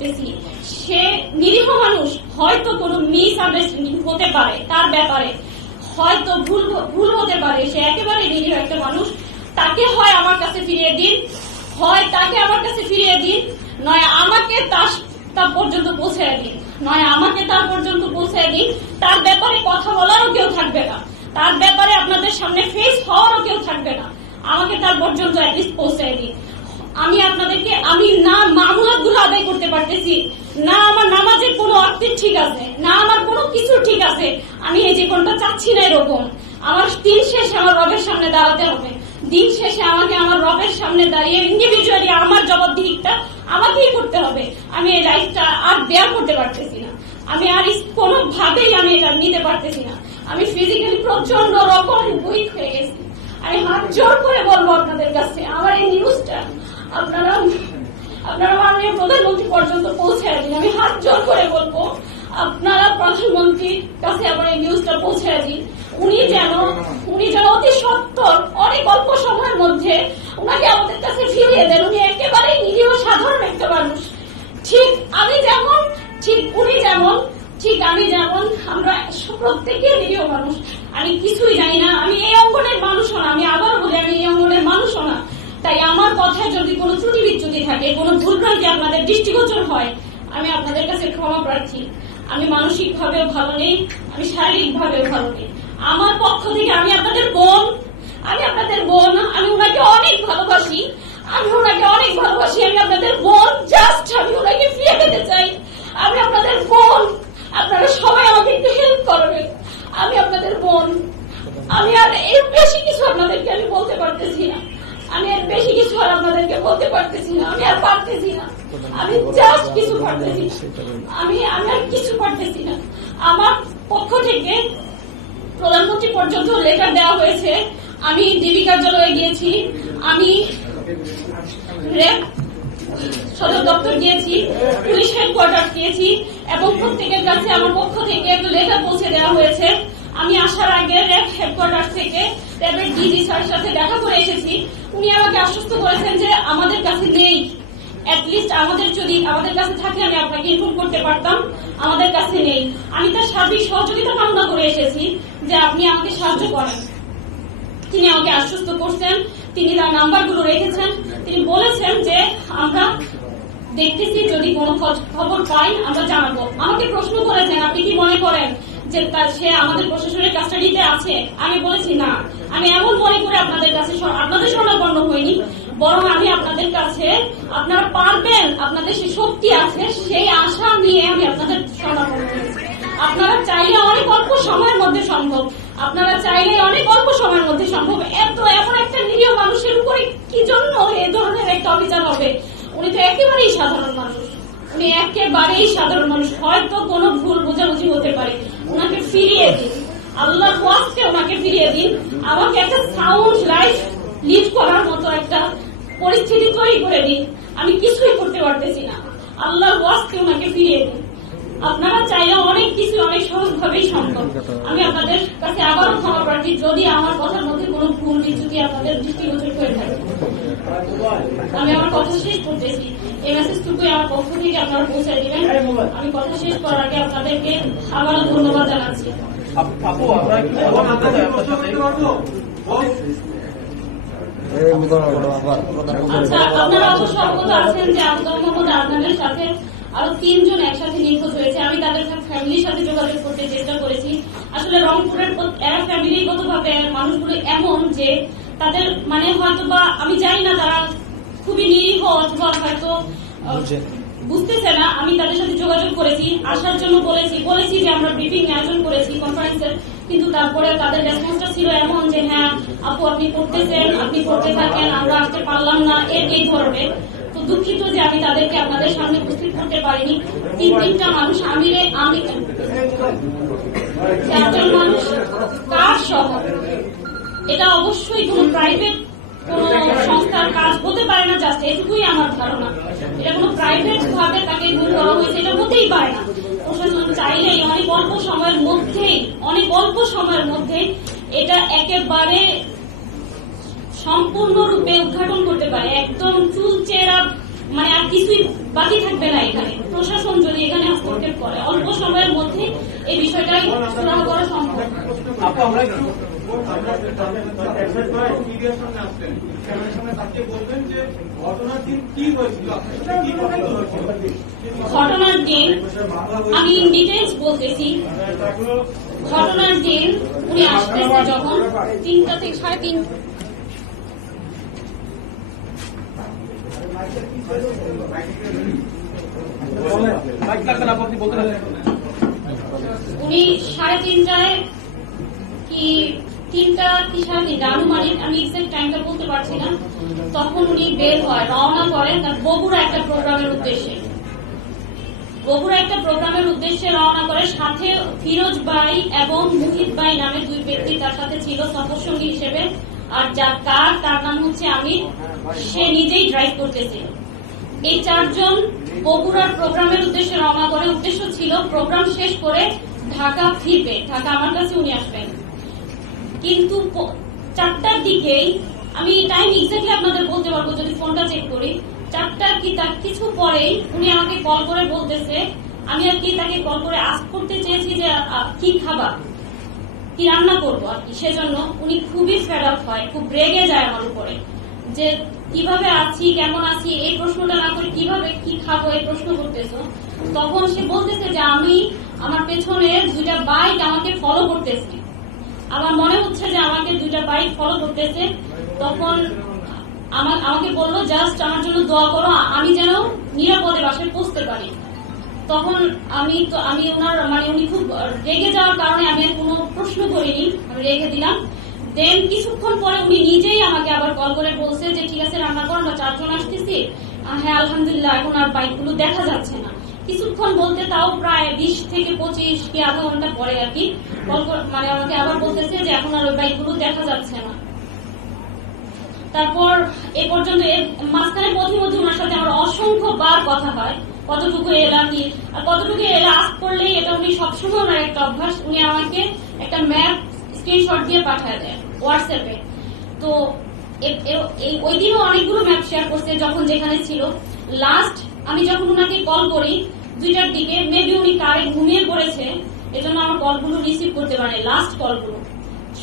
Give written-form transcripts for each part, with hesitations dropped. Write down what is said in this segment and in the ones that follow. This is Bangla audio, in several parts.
করতেছি, সে নিরীহ মানুষ, হয়তো কোনো মিস আন্ডারস্ট্যান্ডিং হতে পারে, তার ব্যাপারে হয়তো ভুল হতে পারে, সে একেবারে নিরীহ একটা মানুষ, তাকে হয় আমার কাছে ফিরিয়ে দিন, হয় তাকে আমার কাছে ফিরিয়ে দিন, নয় আমাকে তার পর্যন্ত পৌঁছে দিন, নয় আমাকে তার পর্যন্ত পৌঁছে দিন। তার ব্যাপারে কথা বলারও কেউ থাকবে না, তার ব্যাপারে আপনাদের সামনে ফেস হওয়ারও কেউ থাকবে না, আমাকে তার পর্যন্ত অ্যাটলিস্ট পৌঁছে দিন। আমি আপনাদেরকে, আমি না মামুলাত গুলো আদায় করতে পারতেছি, না আমার নামাজের কোনো অর্থ ঠিক আছে, না আমার কোনো কিছু ঠিক আছে, আমি এই জীবনটা চাচ্ছি না এরকম। আমার দিন শেষে আমার রবের সামনে দাঁড়াতে হবে, দিন শেষে আমাকে আমার রবের সামনে দাঁড়িয়ে ইন্ডিভিজুয়ালি আমার জবাবদিহিটা আমাকেই করতে হবে। আমি এই লাইফটা আর বেয়ার করতে পারতেছি না, আমি আর কোনোভাবেই আমি এটা নিতে পারতেছি না। আমি ফিজিক্যালি প্রচন্ড রকম উইক হয়ে গেছি। আমি হাত জোর করে বলবো আপনাদের কাছে, আমার এই নিউজটা আপনারা মাননীয় প্রধানমন্ত্রী পর্যন্ত পৌঁছে দিন। আমি হাত জোর করে বলবো, আপনারা প্রধানমন্ত্রীর কাছে আমার এই নিউজটা পৌঁছে দিন। উনি যেন অতি সত্বর অনেক অল্প সময়ের মধ্যে উনাকে আমাদের কাছে ফিরিয়ে দেন। উনি একেবারেই নিরীহ সাধারণ একটা মানুষ, ঠিক আমি যেমন, ঠিক উনি যেমন, ঠিক আমি যেমন, আমরা প্রত্যেকে নিরীহ মানুষ। আমি কিছুই জানি না, আমি এই অঙ্গনের মানুষও না, আমি আবার বলি আমি এই অঙ্গনের মানুষও না। তাই আমার কথায় যদি কোনো ত্রুটি বিচ্যুতি থাকে, কোনো ভুলভ্রান্তি আপনাদের দৃষ্টিগোচর হয়, আমি আপনাদের কাছে ক্ষমা প্রার্থী। আমি মানসিক ভাবেও ভালো নেই, আমি শারীরিক ভাবেও ভালো নেই। আমার পক্ষ থেকে আমি আপনাদের বোন, আমি ওনাকে অনেক ভালোবাসি, আমি আপনাদের বোন, জাস্ট আমি ওনাকে ফিরে পেতে চাই। আমি আপনাদের বোন, আপনারা সবাই আমাকে একটু হেল্প করবেন। আমি আপনাদের বোন, আমি আর এর বেশি কিছু আপনাদেরকে আমি বলতে পারতেছি না, আমি আর বেশি কিছু আর আপনাদেরকে বলতে পারতেছি না, আমি আর পারতেছি না, আমি জাস্ট কিছু পারতেছি না, আমি আর কিছু পারতেছি না। আমার পক্ষ থেকে প্রধানমন্ত্রী পর্যন্ত লেটার দেওয়া হয়েছে, আমি ডিবি কার্যালয়ে গিয়েছি, আমি র্যাব সদর দপ্তর গিয়েছি, পুলিশ হেডকোয়ার্টার গিয়েছি, এবং প্রত্যেকের কাছে আমার পক্ষ থেকে একটা লেটার পৌঁছে দেওয়া হয়েছে। আমি আসার আগে র্যাব হেডকোয়ার্টার থেকে র্যাবের ডিজি স্যারের সাথে দেখা করে এসেছি। উনি আমাকে আশ্বস্ত করেছেন যে আমাদের কাছে নেই, অ্যাটলিস্ট আমাদের কাছে থাকলে আমি আপনাকে ইনফর্ম করতে পারতাম, আমাদের কাছে নেই। আমি তার সার্বিক সহযোগিতা কামনা করে এসেছি যে আপনি আমাকে সাহায্য করেন। তিনি আমাকে আশ্বস্ত করছেন, তিনি তার নাম্বারগুলো রেখেছেন, তিনি বলেছেন যে আমরা দেখতেছি, যদি কোনো খবর পাই আমরা জানাবো। আমাকে প্রশ্ন করেছেন, আপনি কি মনে করেন যে সে আমাদের প্রশাসনের কাস্টাডিতে আছে? আমি বলেছি না, আমি এমন মনে করে আপনাদের কাছে আপনাদের শরণাপন্ন হইনি, বরং আমি আপনাদের কাছে, আপনারা পারবেন, আপনাদের সেই শক্তি আছে, সেই আশা নিয়ে আমি আপনাদের শরণাপন্ন হয়েছি। আপনারা চাইলে অনেক অল্প সময়ের মধ্যে সম্ভব, এমন একটা নিরীহ মানুষের উপরে কি জন্য এ ধরনের একটা অবিচার হবে? উনি তো একেবারেই সাধারণ মানুষ, হয়তো কোনো ভুল বোঝাবুঝি হতে পারে, ওনাকে ফিরিয়ে দিন, আল্লাহর ওয়াস্তে ওনাকে ফিরিয়ে দিন। আমাকে একটা সাউন্ড লাইফ লিড করার মতো একটা পরিস্থিতি তৈরি করে দিন, আমি কিছুই করতে পারতেছি না, আল্লাহর ওয়াস্তে ওনাকে ফিরিয়ে দিন। আপনারা চাইলে অনেক কিছু অনেক সহজভাবেই সম্ভব। আমি আপনাদের কাছে আবারও ক্ষমা প্রার্থী যদি আমার কথার মধ্যে কোনো ভুল বিচ্যুতি আপনাদের দৃষ্টিগোচর হয়ে থাকে। আমি আমার কথা শেষ করতেছি, এই মেসেজটুকুই আমার পক্ষ থেকে আপনারা পৌঁছে দিবেন। আমি কথা শেষ করার আগে আপনাদেরকে আবারও ধন্যবাদ জানাচ্ছি। আচ্ছা, আপনারা অবশ্য অবগত আছেন যে আব্দুল মোহাম্মদ আদনানের সাথে আরো 3 জন একসাথে নিখোঁজ হয়েছে। আমি তাদের ফ্যামিলির সাথে যোগাযোগ করতে চেষ্টা করেছি। আসলে রংপুরের এরা ফ্যামিলিগত ভাবে মানুষগুলো এমন যে তাদের হয়তো বা আমি জানি না, তারা খুবই নিরীহ অথবা হয়তো বুঝতেছে না। আমি তাদের সাথে যোগাযোগ করেছি, আসার জন্য বলেছি যে আমরা ব্রিফিং আয়োজন করেছি কনফারেন্সের, কিন্তু তারপরে তাদের রেসপন্সটা ছিল এমন যে হ্যাঁ আপু আপনি পড়তেছেন, আপনি পড়তে থাকেন, আমরা আসতে পারলাম না, এই ধরনের। তো দুঃখিত যে আমি তাদেরকে আপনাদের সামনে উপস্থিত করতে পারিনি। 3-3টা মানুষ, আমি 4জন মানুষ কার সহ, এটা অবশ্যই কোন প্রাইভেট কোন সংস্থার কাজ হতে পারে না, জাস্ট এটুকুই আমার ধারণা। এটা কোন প্রাইভেট ভাবে তাকে গুম করা হয়েছে, এটা হতেই পারে না। প্রশাসন চাইলেই অনেক অল্প সময়ের মধ্যে এটা একেবারে সম্পূর্ণরূপে উদ্ঘাটন করতে পারে, একদম চুল চেরা, আর কিছুই বাকি থাকবে না এখানে। প্রশাসন যদি এখানে হস্তক্ষেপ করে অল্প সময়ের মধ্যে এই বিষয়টাই সুরাহা করা সম্ভব। ঘটনার দিন আমি ডিটেলস বলতেছি। ঘটনার দিন উনি আসতেছে যখন 3টা থেকে 3:30। উনি 3:30টায় কি 3টা কি 3:30 আনুমানিক, আমি এক্সাক্ট টাইমটা বলতে পারছি না, তখন উনি বের হয়, রওনা করেন তার বগুড়া একটা প্রোগ্রামের উদ্দেশ্যে। বগুড়া একটা প্রোগ্রামের উদ্দেশ্যে রওনা করে, সাথে ফিরোজ ভাই এবং মুহিত ভাই নামে 2 ব্যক্তি তার সাথে ছিল সফরসঙ্গী হিসেবে। আর যার কার তার নাম হচ্ছে আমির, সে নিজেই ড্রাইভ করতেছিল। এই 4 জন বগুড়ার প্রোগ্রামের উদ্দেশ্যে রওনা করে। উদ্দেশ্য ছিল প্রোগ্রাম শেষ করে ঢাকা ফিরবে, ঢাকা আমার কাছে উনি আসবেন। কিন্তু 4টার দিকেই, আমি টাইম এক্স্যাক্টলি আপনাদের বলতে পারবো যদি ফোনটা চেক করি, 4টার কি তার কিছু পরেই উনি আমাকে কল করে বলতেছে, আমি আর কি তাকে কল করে আস্ক করতে চেয়েছি যে কি খাবার, কি রান্না করবো আর কি। সেজন্য উনি খুবই ফেড আপ হয়, খুব রেগে যায় আমার উপরে, যে কিভাবে আছি, কেমন আছি, এই প্রশ্নটা না করে কিভাবে কি খাবো এই প্রশ্ন করতেছো। তখন সে বলতেছে যে আমি আমার পেছনে 2টা বাইক আমাকে ফলো করতেছে, আমার মনে হচ্ছে যে আমাকে 2টা বাইক ফলো করতেছে। তখন আমাকে বললো জাস্ট আমার জন্য দোয়া করো, আমি যেন নিরাপদে বাসায় পৌঁছতে পারি। তখন আমি ওনার উনি খুব রেগে যাওয়ার কারণে আমি আর কোনো প্রশ্ন করিনি, আমি রেখে দিলাম। দেন কিছুক্ষণ পরে উনি নিজেই আমাকে আবার কল করে বলছে যে ঠিক আছে রান্না করো, আমরা 4 জন আসতেছি। হ্যাঁ আলহামদুলিল্লাহ, এখন আর বাইকগুলো দেখা যাচ্ছে না। কিছুক্ষণ বলতে তাও প্রায় 20 থেকে 25 কি আধা ঘন্টা পরে আর কি আমাকে আবার বলতেছে যে এখন আর ওই বাইকগুলো দেখা যাচ্ছে না। তারপর এ পর্যন্ত মাঝখানে মধ্যে ওনার সাথে আমার অসংখ্যবার কথা হয়, কতটুকু এলা কি আর কতটুকু এলা আস্ক করলেই এটা উনি সবসময় ওনার একটা অভ্যাস, উনি আমাকে একটা ম্যাপ স্ক্রিনশট দিয়ে পাঠায় দেয় হোয়াটসঅ্যাপে। তো ওই দিনও অনেকগুলো ম্যাপ শেয়ার করছে যখন যেখানে ছিল। লাস্ট আমি যখন ওনাকে কল করি 2টার দিকে, মেবি উনি কারে ঘুমিয়ে পড়েছে, এজন্য আমার কলগুলো রিসিভ করতে পারে। লাস্ট কলগুলো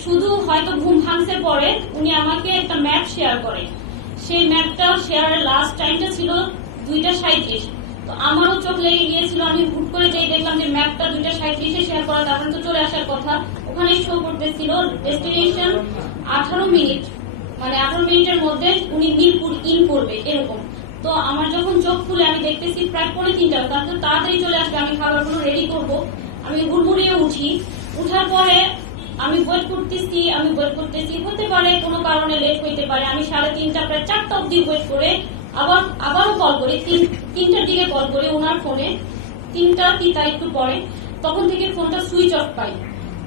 শুধু হয়তো ঘুম ভাঙছে পরে উনি আমাকে একটা ম্যাপ শেয়ার করে, সেই ম্যাপটা শেয়ারের লাস্ট টাইমটা ছিল 2:37। তো আমারও চোখ লেগে গিয়েছিল, আমি হুট করে যেই দেখলাম যে ম্যাপটা 2:37 শেয়ার করা, তখন তো চলে আসার কথা। ওখানে শো করতেছিল ডেস্টিনেশন 18 মিনিট, মানে 18 মিনিটের মধ্যে উনি মিরপুর ইন করবে এরকম। তো আমার যখন চোখ খুলে আমি দেখতেছি প্রায় 2:45, তাহলে তাড়াতাড়ি চলে আসবে, আমি খাবারগুলো রেডি করব। আমি হুড়মুড়িয়ে উঠি, উঠার পরে আমি ওয়েট করতেছি, হতে পারে কোনো কারণে লেট হইতে পারে। আমি 3:30 প্রায় 4টা অব্দি ওয়েট করে আবারও কল করি, 3টার দিকে কল করি ওনার ফোনে, 3টা কি তার একটু পরে। তখন থেকে ফোনটা সুইচ অফ পাই।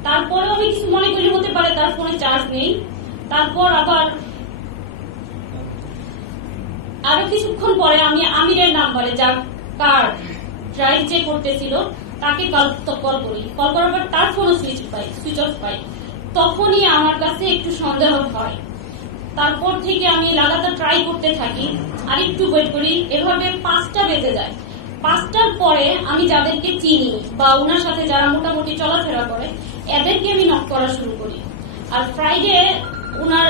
তারপরেও আমি কিছু মনে করি হতে পারে তার ফোনে চার্জ নেই। তারপর আবার আরো কিছুক্ষণ পরে আমি আমিরের নাম্বারে, যার কার ড্রাইভ যে করতেছিল, তাকে কল করি। কল করার পর তার ফোনও সুইচ অফ পাই। তখনই আমার কাছে একটু সন্দেহ হয়। তারপর থেকে আমি লাগাতার ট্রাই করতে থাকি, আর একটু ওয়েট করি, এভাবে 5টা বেজে যায়। 5টার পরে আমি যাদেরকে চিনি বা ওনার সাথে যারা মোটামুটি চলাফেরা করে এদেরকে আমি নক করা শুরু করি। আর ফ্রাইডে ওনার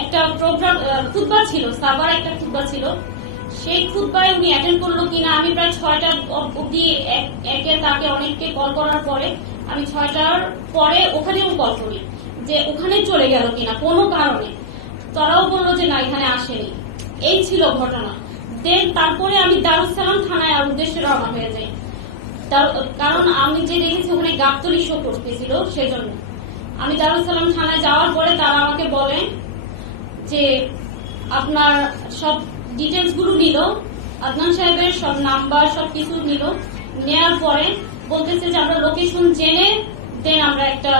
একটা প্রোগ্রাম খুতবা ছিল, সাবার একটা খুতবা ছিল, সেই খুতবায় উনি অ্যাটেন্ড করলো কিনা। আমি প্রায় 6টা অব্দি তাকে অনেককে কল করার পরে আমি 6টার পরে ওখানেও কল করি যে ওখানে চলে গেল কিনা কোনো কারণে। তারাও বললো যে না, এখানে আসেনি। এই ছিল ঘটনা। দেন তারপরে আমি দারুস সালাম থানায় আর উদ্দেশ্যে রওনা হয়ে যাই, কারণ আমি যে দেখেছি ওখানে গাবতলী শো করতেছিল, সেজন্য। আমি দারুস সালাম থানায় যাওয়ার পরে তারা আমাকে বলে যে আপনার সব ডিটেলস গুলো নিল, আদনান সাহেবের সব নাম্বার সবকিছু নিল। নেওয়ার পরে বলতেছে যে আমরা লোকেশন জেনে দেন আমরা একটা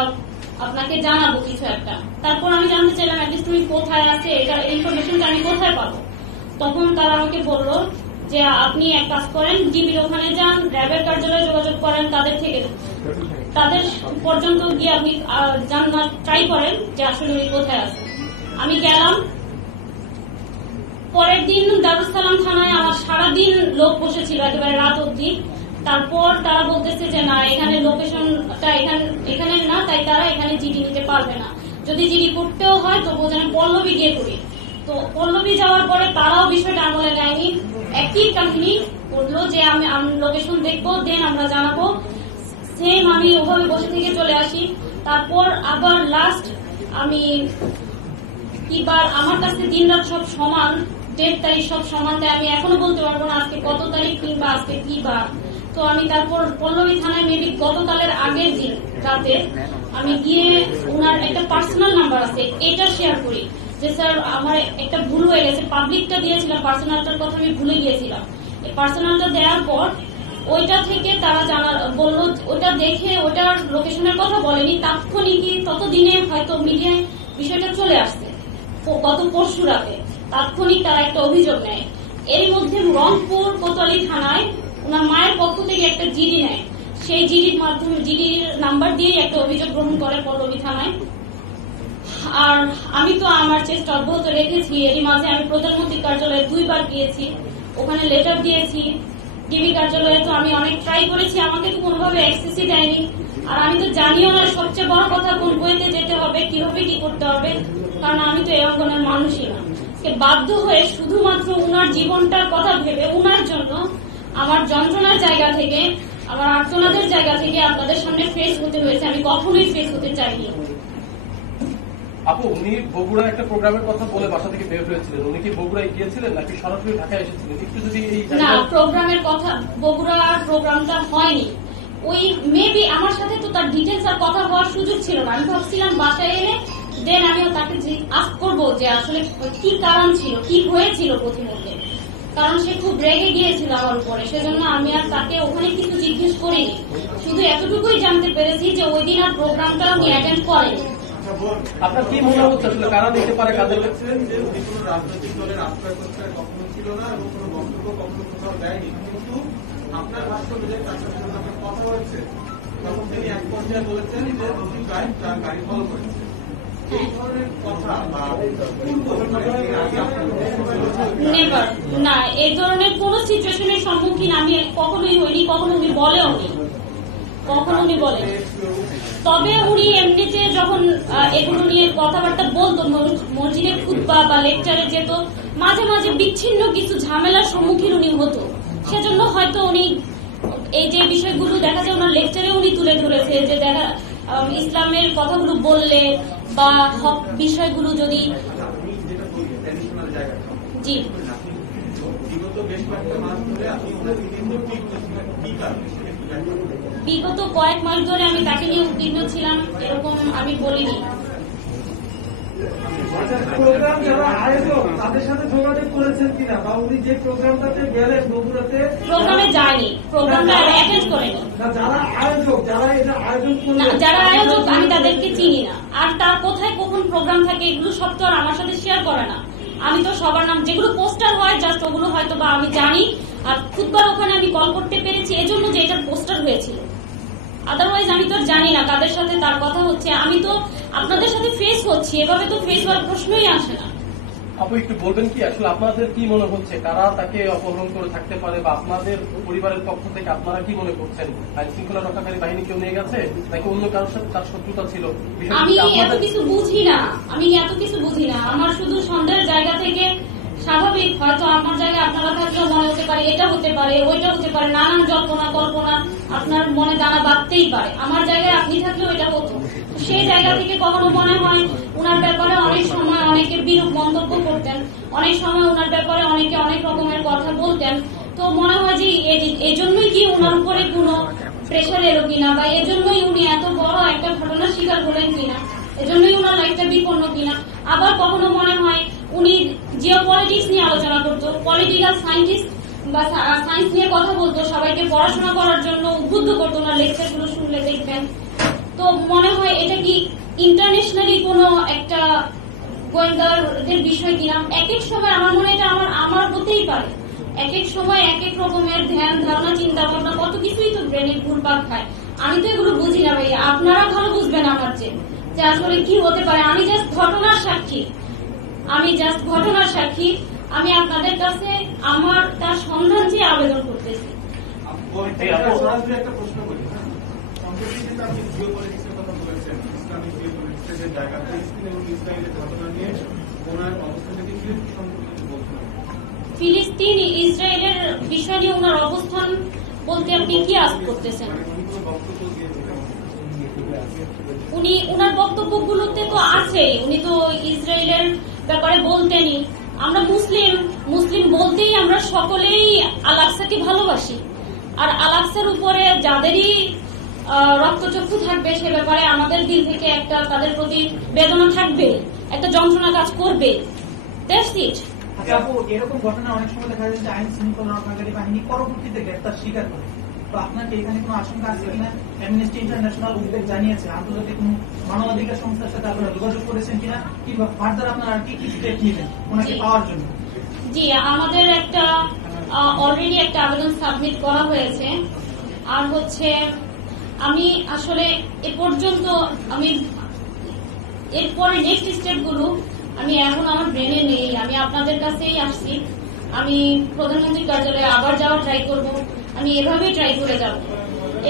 আপনাকে জানাবো কিছু একটা। তারপর আমি জানতে চাইলাম অ্যাটলিস্ট তুমি কোথায় আছে, এটা ইনফরমেশনটা আমি কোথায় পাবো। তখন তারা আমাকে বললো যে আপনি এক কাজ করেন, ডিবির ওখানে যান, র্যাবের কার্যালয়ে যোগাযোগ করেন, তাদের পর্যন্ত গিয়ে আপনি জানার ট্রাই করেন যে আসলে উনি কোথায় আছে। আমি গেলাম। পরের দিন দারুস সালাম থানায় আমার সারাদিন লোক একেবারে রাত অবধি। তারপর তারা বলতেছে যে না, এখানে লোকেশনটা এখানে না, তাই তারা এখানে জিডি নিতে পারবে না। যদি জিডি করতেও হয় তো বোঝানো পল্লবী গিয়ে করি। তো পল্লবী যাওয়ার পরে তারাও বিষয়টা আমলে নেয়নি, একই কাহিনী করলো যে আমি লোকেশন দেখবো, দেন আমরা জানাবো। সেম আমি ওভাবে বসে থেকে চলে আসি। তারপর আবার লাস্ট আমি কিবার আমার কাছে দিন রাত সব সমান, ডেট তারিখ সব সমান, তাই আমি এখনো বলতে পারবো না আজকে কত তারিখ কিংবা আজকে কি বার। তো আমি তারপর পল্লবী থানায় মেবি গতকালের আগের দিন রাতে আমি গিয়ে ওনার একটা পার্সোনাল নাম্বার আছে, এটা শেয়ার করি যে স্যার আমার একটা ভুল হয়ে গেছে, পাবলিকটা দিয়েছিলাম, পার্সোনালটার কথা আমি ভুলে গিয়েছিলাম। এই পার্সোনালটা দেওয়ার পর ওইটা থেকে তারা বললো, ওটা দেখে ওটার লোকেশনের কথা বলেনি, তাৎক্ষণিকই ততদিনে হয়তো মিডিয়ায় বিষয়টা চলে আসছে গত পরশু রাতে, তাৎক্ষণিক তারা একটা অভিযোগ নেয়। এর মধ্যে রংপুর কোতোয়ালি থানায় ওনার মায়ের পক্ষ থেকে একটা জিডি নেয়, সেই জিডির মাধ্যমে জিডির নাম্বার দিয়ে একটা অভিযোগ গ্রহণ করে পল্লবী থানায়। আর আমি তো আমার চেষ্টা অব্যাহত রেখেছি। এরই মাঝে আমি প্রধানমন্ত্রীর কার্যালয়ে 2 বার গিয়েছি, ওখানে লেটার দিয়েছি। ডিবি কার্যালয়ে তো আমি অনেক ট্রাই করেছি, আমাকে তো কোনোভাবে অ্যাক্সেসই দেয়নি। আর আমি তো জানিও না সবচেয়ে বড় কথা কোন বইতে যেতে হবে, কিভাবে কি করতে হবে, কারণ আমি তো এই অঙ্গনের মানুষই না। বাধ্য হয়ে শুধুমাত্র উনার জীবনটার কথা ভেবে উনার জন্য আমার যন্ত্রণার জায়গা থেকে, আমার আর্তনাদের জায়গা থেকে আপনাদের সামনে ফেস হতে হয়েছে। আমি কখনোই ফেস হতে চাইনি। আপু, উনি বগুড়া একটা প্রোগ্রামের কথা বলে বাসা থেকে বের হয়েছিলেন, উনি কি বগুড়ায় গিয়েছিলেন নাকি সরাসরি ঢাকায় এসেছিলেন? একটু যদি না, প্রোগ্রামের কথা, বগুড়ার প্রোগ্রামটা হয়নি। ওই মেবি আমার সাথে তো তার ডিটেলস আর কথা হওয়ার সুযোগ ছিল না। আমি ভাবছিলাম বাসায় এলে দেন আমিও তাকে আস্ক করবো যে আসলে কি কারণ ছিল, কি হয়েছিল প্রতিমধ্যে, কারণ সে খুব রেগে গিয়েছিল আমার উপরে। সেজন্য আমি আর তাকে ওখানে কিছু জিজ্ঞেস করিনি, শুধু এতটুকুই জানতে পেরেছি যে ওই দিন আর প্রোগ্রামটা উনি অ্যাটেন্ড করেন। আপনার কি মনে হচ্ছে আসলে কারা দিতে পারে? কাদের বলছিলেন যে উনি কোন রাজনৈতিক দলের আশ্রয়কর্তা কখনো ছিল না এবং কোন বক্তব্য কখনো কোথাও দেয়নি, কিন্তু আপনার ভাষ্য অনুযায়ী তার সাথে যখন আপনার কথা হয়েছে তখন তিনি এক পর্যায়ে বলেছেন যে দুটি বাইক তার গাড়ি ফলো করেছে। এই ধরনের কথা বা নেভার, না, এই ধরনের কোন সিচুয়েশনের সম্মুখীন আমি কখনোই হইনি, কখনো উনি বলেও নি, কখনো উনি বলেন। তবে উনি এমনিতে যখন এগুলো নিয়ে কথাবার্তা বলতো, মসজিদে খুতবা বা লেকচারে যেত, মাঝে মাঝে বিচ্ছিন্ন কিছু ঝামেলার সম্মুখীন উনি হতো। সেজন্য হয়তো উনি এই যে বিষয়গুলো দেখা যায় ওনার লেকচারে উনি তুলে ধরেছে যে দেখা ইসলামের কথাগুলো বললে বা হক বিষয়গুলো যদি জি বিগত কয়েক মাস ধরে আমি তাকে নিয়ে উদ্বিগ্ন ছিলাম, এরকম আমি বলিনি। প্রোগ্রাম যারা আয়োজক তাদের সাথে যোগাযোগ করেছেন কিনা, বা উনি যে প্রোগ্রামটাতে গেলেন বগুড়াতে প্রোগ্রামে যায়নি, প্রোগ্রামটা অ্যাটেন্ড করেনি। যারা আয়োজক, যারা এটা আয়োজন না, যারা আয়োজক আমি তাদেরকে চিনি না। আর তার কোথায় কখন প্রোগ্রাম থাকে এগুলো সব তো আর আমার সাথে শেয়ার করে না। আমি তো সবার নাম, যেগুলো পোস্টার হয় জাস্ট ওগুলো হয়তো বা আমি জানি। আর খুববার ওখানে আমি কল করতে পেরেছি এজন্য যে এটার পোস্টার হয়েছিল, আদারওয়াইজ আমি তো জানি না কাদের সাথে তার কথা হচ্ছে। আমি তো আপনাদের সাথে ফেস হচ্ছি, এভাবে তো ফেস হওয়ার প্রশ্নই আসে না। আপু, একটু বলবেন কি আসলে আপনাদের কি মনে হচ্ছে, কারা তাকে অপহরণ করে থাকতে পারে, বা আপনাদের পরিবারের পক্ষ থেকে আপনারা কি মনে করছেন? আইন শৃঙ্খলা রক্ষাকারী বাহিনী কেউ নিয়ে গেছে নাকি অন্য কারোর সাথে তার শত্রুতা ছিল? আমি এত কিছু বুঝি না, আমার শুধু সন্দেহের জায়গা থেকে স্বাভাবিক, হয়তো আমার জায়গায় আপনারা থাকলেও মনে হতে পারে এটা হতে পারে, ওইটা হতে পারে, নানান জল্পনা কল্পনা আপনার মনে দানা বাঁধতেই পারে। আমার জায়গায় আপনি থাকলেও এটা হতো। সেই জায়গা থেকে কখনো মনে হয় উনার ব্যাপারে অনেক সময় অনেকে বিরূপ মন্তব্য করতেন, অনেক সময় উনার ব্যাপারে অনেকে অনেক রকমের কথা বলতেন। তো মনে হয় যে এজন্যই কি উনার উপরে কোনো প্রেশার এলো কিনা, বা এজন্যই উনি এত বড় একটা ঘটনার শিকার হলেন কিনা, এজন্যই উনার লাইফটা বিপন্ন কিনা। আবার কখনো মনে হয় উনি জিও পলিটিক্স নিয়ে আলোচনা করতো, পলিটিক্যাল সায়েন্টিস্ট বা সায়েন্স নিয়ে কথা বলতো, সবাইকে পড়াশোনা করার জন্য উদ্বুদ্ধ করতো না, লেকচার গুলো শুনলে দেখবেন। তো মনে হয় এটা কি ইন্টারন্যাশনালি কোনো একটা গোয়েন্দাদের বিষয় কিনা। এক এক সময় আমার মনে এটা আমার হতেই পারে, এক এক সময় এক এক রকমের ধ্যান ধারণা চিন্তা ভাবনা কত কিছুই তো ব্রেনে ঘুরপাক খায়। আমি তো এগুলো বুঝি না ভাইয়া, আপনারা ভালো বুঝবেন আমার চেয়ে যে আসলে কি হতে পারে। আমি জাস্ট ঘটনার সাক্ষী। আমি আপনাদের কাছে আমার তার সন্ধান চেয়ে আবেদন করতেছি। সরাসরি একটা প্রশ্ন করি, সম্প্রতি কিন্তু আপনি জিও পলিটিক্সের কথা বলেছেন, ইসলামিক জিও পলিটিক্সের যে জায়গা, ফিলিস্তিন এবং ইসরায়েলের ঘটনা নিয়ে ওনার অবস্থানটাকে কি সম্পর্কে বলছেন? ফিলিস্তিন ইসরায়েলের বিষয় নিয়ে ওনার অবস্থান বলতে আপনি কি আস করতেছেন? উনি ওনার বক্তব্যগুলোতে তো আছে, উনি তো ইসরায়েলের ব্যাপারে বলতেনই। আমরা মুসলিম বলতেই আমরা সকলেই আল আকসাকে ভালোবাসি, আর আল আকসার উপরে যাদেরই রক্তচক্ষু থাকবে সে ব্যাপারে আমাদের দিল থেকে একটা তাদের প্রতি বেদনা থাকবে, একটা যন্ত্রণা কাজ করবে। এরকম ঘটনা অনেক সময় দেখা যায় যে আইন শৃঙ্খলা রক্ষাকারী বাহিনী পরবর্তীতে গ্রেপ্তার স্বীকার করে। তো আপনাকে এখানে কোনো আশঙ্কা আছে কিনা? অ্যামনেস্টি ইন্টারন্যাশনাল উদ্বেগ জানিয়েছে, আন্তর্জাতিক মানবাধিকার সংস্থার সাথে আপনারা যোগাযোগ করেছেন কিনা, কিংবা ফার্দার আপনারা আর কি স্টেপ নেবেন ওনাকে পাওয়ার জন্য? জি, আমাদের একটা অলরেডি একটা আবেদন সাবমিট করা হয়েছে। আর হচ্ছে আমি আসলে এ পর্যন্ত আমি এরপরে নেক্সট স্টেপগুলো আমি এখন আমার ব্রেনে নেই। আমি আপনাদের কাছেই আসছি, আমি প্রধানমন্ত্রীর কার্যালয়ে আবার যাওয়ার ট্রাই করব, আমি এভাবেই ট্রাই করে যাব।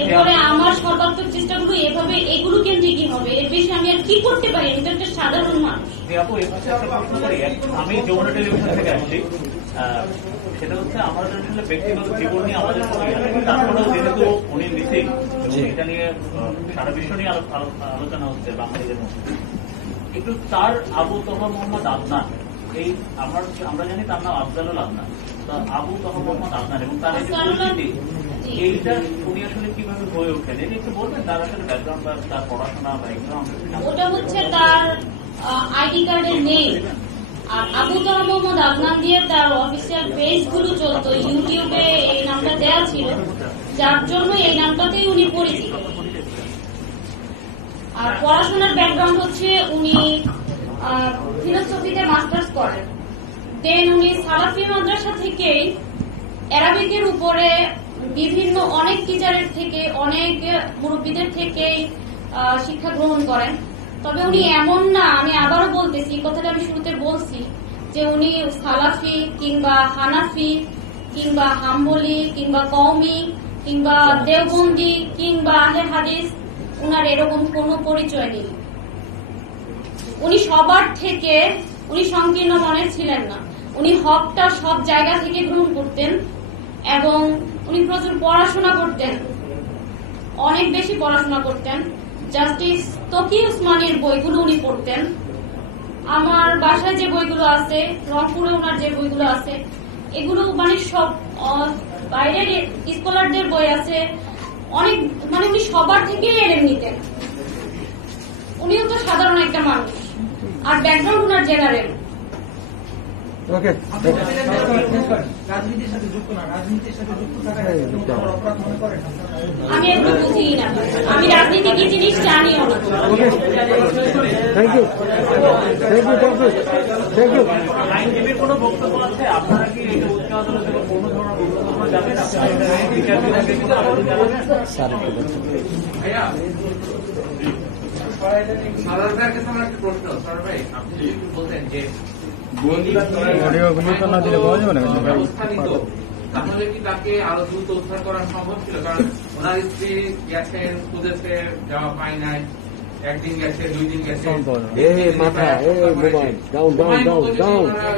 এরপরে আমার সর্বাত্মক চেষ্টাগুলো এভাবে এগুলো কেন্দ্রিকই হবে, এর বেশি আমি আর কি করতে পারি? আমি তো একটা সাধারণ মানুষ। আমি যমুনা টেলিভিশন থেকে আসছি, সেটা হচ্ছে আমাদের আসলে ব্যক্তিগত জীবন নিয়ে আমাদের তারপরেও যেহেতু উনি মিসিং এবং এটা নিয়ে সারা বিশ্ব নিয়ে আলোচনা হচ্ছে বাঙালিদের মধ্যে, একটু তার আবু তহা মোহাম্মদ আদনান, এই আমরা জানি তার নাম আফজালুল আদনান, আবু তহা মোহাম্মদ আদনান এবং তার এই পরিস্থিতি, এইটা উনি আসলে কিভাবে হয়ে ওঠেন এটা একটু বলবেন? তার আসলে ব্যাকগ্রাউন্ড বা তার পড়াশোনা বা এগুলো ওটা হচ্ছে তার আইডি কার্ডের নেই। আর আবু তহা মোহাম্মদ আদনান দিয়ে তার অফিসিয়াল পেজ গুলো চলতো, ইউটিউবে এই নামটা দেওয়া ছিল, যার জন্য এই নামটাতেই উনি পরিচিত। আর পড়াশোনার ব্যাকগ্রাউন্ড হচ্ছে উনি ফিলোসফিতে মাস্টার্স করেন, দেন উনি সালাফি মাদ্রাসা থেকে অ্যারাবিকের উপরে বিভিন্ন অনেক টিচারের থেকে অনেক মুরব্বীদের থেকে শিক্ষা গ্রহণ করেন। তবে উনি এমন না, আমি আবারও বলতেছি, কথাটা আমি শুরুতে বলছি যে উনি সালাফি কিংবা হানাফি কিংবা হাম্বলি কিংবা কওমি কিংবা দেওবন্দি কিংবা আহলে হাদিস, উনার এরকম কোনো পরিচয় নেই। উনি সবার থেকে উনি সংকীর্ণ মনে ছিলেন না, উনি হকটা সব জায়গা থেকে গ্রহণ করতেন এবং উনি প্রচুর পড়াশোনা করতেন, অনেক বেশি পড়াশোনা করতেন। জাস্টিস তকি উসমানীর বইগুলো উনি পড়তেন। আমার বাসায় যে বইগুলো আছে, রংপুরে ওনার যে বইগুলো আছে, এগুলো মানে সব বাইরের স্কলারদের বই আছে অনেক, মানে উনি সবার থেকে এলেম নিতেন। উনিও তো সাধারণ একটা মানুষ, আর ব্যাকগ্রাউন্ড ওনার জেনারেল। রাজনীতির সাথে যুক্ত না, রাজনীতির সাথে যুক্ত থাকা অপরাধ মনে করেন? আমি একটু বুঝি না, আমি রাজনীতি কি জিনিস জানিও না। আইনজীবীর কোনো বক্তব্য আছে? আপনারা কি এটা উচ্চ আদালতে কোনো ধরনের বক্তব্য যাবেন? বিচার বিভাগে কোনো আবেদন জানাবেন? সাধারণের কাছে আমার একটা প্রশ্ন, স্যার ভাই আপনি যদি বলতেন যে তাহলে কি তাকে আরো দ্রুত উদ্ধার করা সম্ভব ছিল? কারণ ওনার স্ত্রী গেছেন, খুঁজেছে, যাওয়া পায় নাই, একদিন গেছে, 2 দিন গেছে,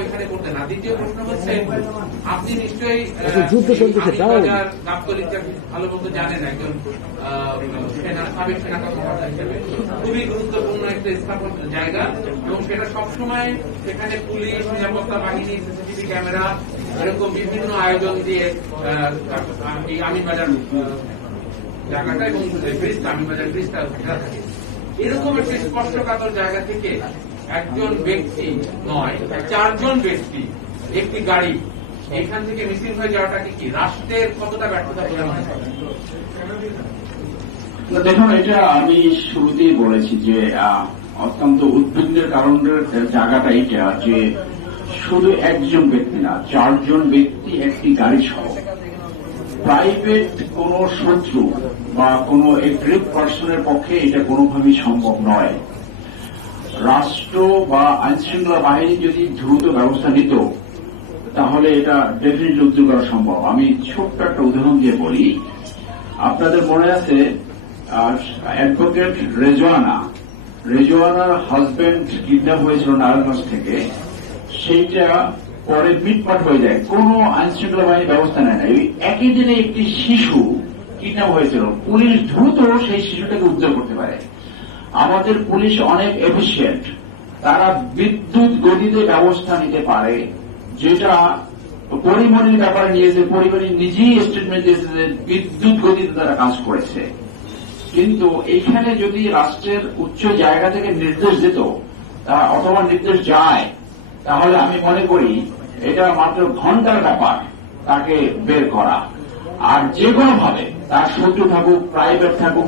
এখানে করতেন না। দ্বিতীয় প্রশ্ন হচ্ছে, আপনি নিশ্চয়ই গাবতলীটা ভালো মতো জানেন, একজন সাবেক সেনা কর্মকর্তা হিসেবে খুবই গুরুত্বপূর্ণ একটা স্থাপন জায়গা, এবং সেটা সবসময় সেখানে পুলিশ, নিরাপত্তা বাহিনী, সিসিটিভি ক্যামেরা এরকম বিভিন্ন আয়োজন দিয়ে এই আমিনবাজার জায়গাটা এবং ব্রিজটা, আমিনবাজার ব্রিজটা ঘেরা থাকে। এরকম একটা স্পর্শকাতর জায়গা থেকে একজন ব্যক্তি নয়, 4 জন ব্যক্তি একটি গাড়ি এখান থেকে মিসিং হয়ে যাওয়াটাকে কি রাষ্ট্রের কতটা ব্যর্থতা বলে মনে করেন? দেখুন, এটা আমি শুরুতেই বলেছি যে অত্যন্ত উদ্বিগ্নের কারণের জায়গাটা এটা যে শুধু একজন ব্যক্তি না, 4 জন ব্যক্তি একটি গাড়ি সহ। প্রাইভেট কোন শত্রু বা কোন এগ্রিভ পার্সনের পক্ষে এটা কোনোভাবেই সম্ভব নয়। রাষ্ট্র বা আইনশৃঙ্খলা বাহিনী যদি দ্রুত ব্যবস্থা নিত তাহলে এটা ডেফিনেটলি উদ্ধার করা সম্ভব। আমি ছোট্ট একটা উদাহরণ দিয়ে বলি। আপনাদের মনে আছে অ্যাডভোকেট রেজওয়ানার হাজবেন্ড কিডন্যাপ হয়েছিল নারায়ণগঞ্জ থেকে, সেইটা পরে মিটমাট হয়ে যায়, কোন আইন শৃঙ্খলা বাহিনী ব্যবস্থা নেয় না। একই দিনে একটি শিশু কিডন্যাপ হয়েছিল, পুলিশ দ্রুত সেই শিশুটাকে উদ্ধার করতে পারে। আমাদের পুলিশ অনেক এফিশিয়েন্ট, তারা বিদ্যুৎ গতিতে ব্যবস্থা নিতে পারে, যেটা পরিমণির ব্যাপারে নিয়েছে। পরিমণি নিজেই স্টেটমেন্ট দিয়েছে যে বিদ্যুৎ গতিতে তারা কাজ করেছে। কিন্তু এইখানে যদি রাষ্ট্রের উচ্চ জায়গা থেকে নির্দেশ দিত অথবা নির্দেশ যায়, তাহলে আমি মনে করি এটা মাত্র ঘন্টার ব্যাপার তাকে বের করা। আর যে কোনো ভাবে তার শত্রু থাকুক, প্রাইভেট থাকুক,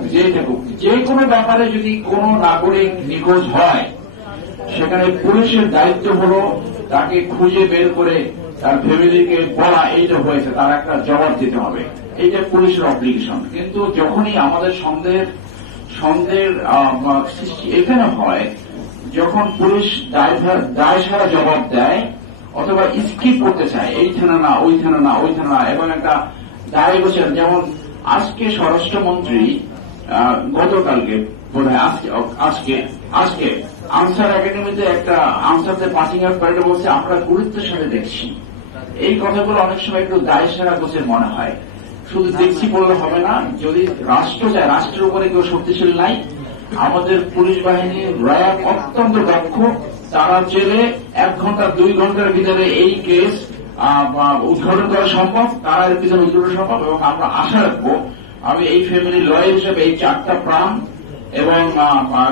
যে কোনো ব্যাপারে যদি কোনো নাগরিক নিখোঁজ হয়, সেখানে পুলিশের দায়িত্ব হলো তাকে খুঁজে বের করে তার ফ্যামিলিকে বলা এইটা হয়েছে, তার একটা জবাব দিতে হবে, এইটা পুলিশের অব্লিগেশন। কিন্তু যখনই আমাদের সন্দেহের সৃষ্টি এখানে হয়, যখন পুলিশ দায় সারা জবাব দেয় অথবা স্কিপ করতে চায়, এই থানা না ওই থানা না ওই থানা না, এবং একটা দায় বসেন। যেমন আজকে স্বরাষ্ট্রমন্ত্রী গতকালকে বোধহয় আজকে আনসার একাডেমিতে একটা আনসারদের পাসিং আউট প্যারেডে বলছে আমরা গুরুত্বের সাথে দেখছি। এই কথাগুলো অনেক সময় একটু দায় সারা গোছের মনে হয়। শুধু দেখছি বললে হবে না, যদি রাষ্ট্র চায়, রাষ্ট্রের উপরে কেউ শক্তিশালী নাই। আমাদের পুলিশ বাহিনী র্যাব অত্যন্ত দক্ষ, তারা চেলে 1 ঘন্টা 2 ঘন্টার ভিতরে এই কেস উদ্ঘাটন করা সম্ভব, তারা এর পিছনে উদ্ঘাটন সম্ভব। এবং আমরা আশা রাখবো, আমি এই ফ্যামিলি লয়ার হিসেবে এই 4টা প্রাণ এবং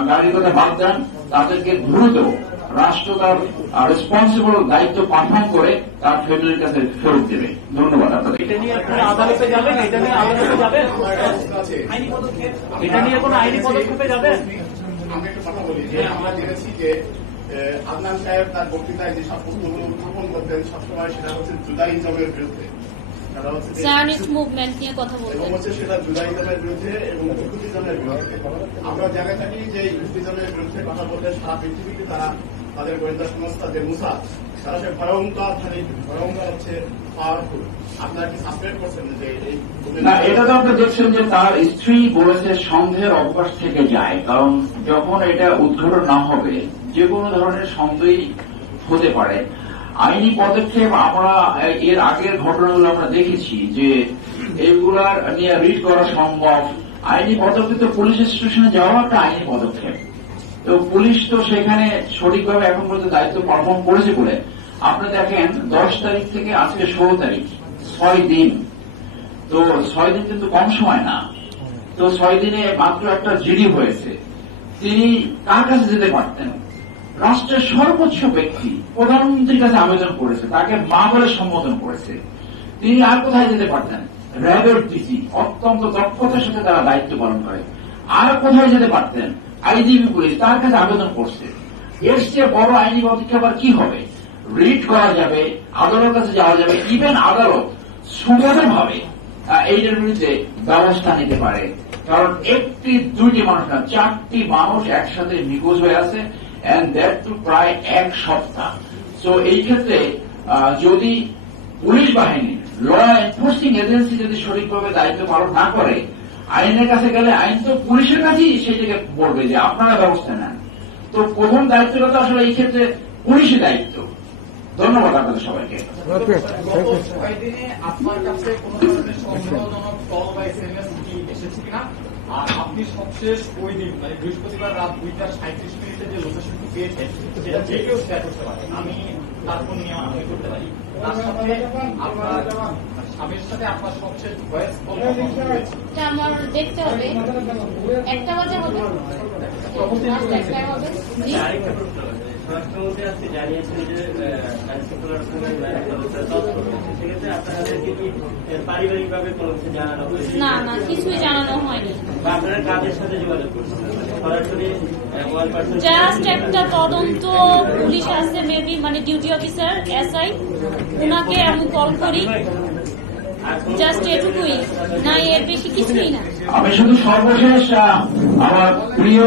গাড়ির কথা বাদ দেন, তাদেরকে দ্রুত রাষ্ট্র তার রেসপন্সিবল দায়িত্ব পারফর্ম করে তার ফ্যামিলির কাছে ফেরত দেবে। ধন্যবাদ আপনাদের। এটা নিয়ে আপনারা আদালতে যাবেন? এটা নিয়ে আদালতে যাবেন? এটা নিয়ে কোনো আইনি পদক্ষেপে যাবেন? আমি একটা কথা বলি যে আমরা জেনেছি যে আদনান সাহেব তার বক্তৃতায় যে সব প্রশ্নগুলো উত্থাপন করতেন সবসময় সেটা হচ্ছে জুদাইজমের বিরুদ্ধে, জার্নিস্ট মুভমেন্ট নিয়ে কথা বলতেন, এবং হচ্ছে সেটা জুদাইজমের বিরুদ্ধে এবং ইহুদিজমের বিরুদ্ধে। আমরা জায়গা থাকি যে ইহুদিজমের বিরুদ্ধে কথা বলতে সারা পৃথিবীতে তারা তাদের গোয়েন্দা সংস্থা যে মুসাদ, তারা সে ভয়ঙ্কর হচ্ছে পাওয়ারফুল। আপনারা কি সাসপেক্ট করছেন যে এই না? এটা তো আপনি দেখছেন যে তার স্ত্রী বলেছে সন্দেহের অবকাশ থেকে যায়, কারণ যখন এটা উদ্ঘাটন না হবে যে কোনো ধরনের সন্দেহ হতে পারে। আইনি পদক্ষেপ আমরা এর আগের ঘটনাগুলো আমরা দেখেছি যে এগুলার নিয়ে রিড করা সম্ভব। আইনি পদক্ষেপ তো পুলিশ স্টেশনে যাওয়া একটা আইনি পদক্ষেপ, তো পুলিশ তো সেখানে সঠিকভাবে এখন পর্যন্ত দায়িত্ব পালন করেছে বলে। আপনি দেখেন 10 তারিখ থেকে আজকে 16 তারিখ, 6 দিন। তো 6 দিন কিন্তু কম সময় না। তো 6 দিনে মাত্র একটা জিডি হয়েছে। তিনি কার কাছে যেতে পারতেন? রাষ্ট্রের সর্বোচ্চ ব্যক্তি প্রধানমন্ত্রীর কাছে আবেদন করেছে, তাকে মা বলে সম্বোধন করেছে। তিনি আর কোথায় যেতে পারতেন? র্যাবের ডিসি অত্যন্ত দক্ষতার সাথে তারা দায়িত্ব পালন করে। আর কোথায় যেতে পারতেন? আইজিপি পুলিশ তার কাছে আবেদন করছে। এর চেয়ে বড় আইনি পদক্ষেপ আর কি হবে? রিট করা যাবে, আদালতের কাছে যাওয়া যাবে, ইভেন আদালত সুগমভাবে এইটার বিরুদ্ধে ব্যবস্থা নিতে পারে। কারণ একটি 2টি মানুষ না, 4টি মানুষ একসাথে নিখোঁজ হয়ে আছে, and that to প্রায় 1 সপ্তাহ। তো এই ক্ষেত্রে যদি পুলিশ বাহিনী, ল এনফোর্সিং এজেন্সি যদি সঠিকভাবে দায়িত্ব পালন না করে, আইনের কাছে গেলে আইন তো পুলিশের কাছেই সেটাকে বলবে যে আপনারা ব্যবস্থা নেন। তো প্রথম দায়িত্বটা তো আসলে এই ক্ষেত্রে পুলিশের দায়িত্ব। ধন্যবাদ আপনাদের সবাইকে। গত 6 দিনে আপনার কাছে কোন ধরনের সন্দেহজনক কল বা এসএমএস কি এসেছে কিনা? আর আপনি সবশেষ ওই দিন মানে বৃহস্পতিবার রাত 2:37 যে লোকেশনটি পেয়েছেন সেটা যে কেউ শেয়ার করতে পারে, আমি তার ফোন নিয়ে আমি করতে পারি। তার সাথে আপনার স্বামীর সাথে আপনার সবশেষ ভয়েস কল আমার দেখতে হবে 1টা বাজে হবে, 1টায় হবে। স্বরাষ্ট্রমন্ত্রী আজকে জানিয়েছেন যে সেক্ষেত্রে আপনাদেরকে কি পারিবারিকভাবে কোনো কিছু জানানো হয়েছে? না না, কিছুই জানানো হয়নি। আপনারা কাদের সাথে যোগাযোগ করছেন? সরাসরি জাস্ট একটা তদন্ত পুলিশ আছে মেবি, মানে ডিউটি অফিসার এসআই, ওনাকে আমি কল করি, জাস্ট এটুকুই, না এর বেশি কিছুই না। আমি শুধু সর্বশেষ আমার প্রিয়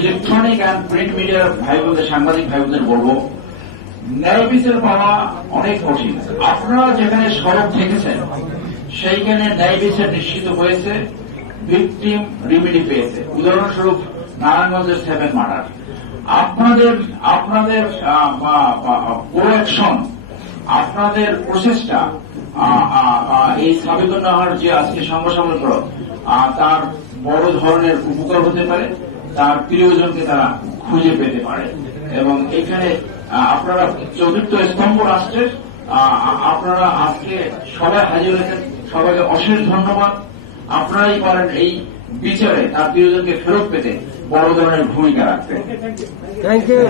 ইলেকট্রনিক অ্যান্ড প্রিন্ট মিডিয়ার ভাই বোনদের, সাংবাদিক ভাই বোনদের বলবো ন্যায় বিচার পাওয়া অনেক কঠিন। আপনারা যেখানে সড়ক থেকেছেন সেইখানে ন্যায় বিচার নিশ্চিত হয়েছে, ভিকটিম রিমিডি পেয়েছে। উদাহরণস্বরূপ নারায়ণগঞ্জের 7 মার্ডার। আপনাদের প্রোঅ্যাকশন, আপনাদের প্রচেষ্টা এই সাবিকুন্নাহার যে আজকে সংবাদ তার বড় ধরনের উপকার হতে পারে, তার প্রিয়জনকে তারা খুঁজে পেতে পারে। এবং এখানে আপনারা চতুর্থ স্তম্ভ রাষ্ট্রের আপনারা আজকে সবাই হাজির হয়েছেন, সবাইকে অশেষ ধন্যবাদ। আপনারাই পারেন এই বিচারে তার প্রিয়জনকে ফেরত পেতে বড় ধরনের ভূমিকা রাখতে। Thank you.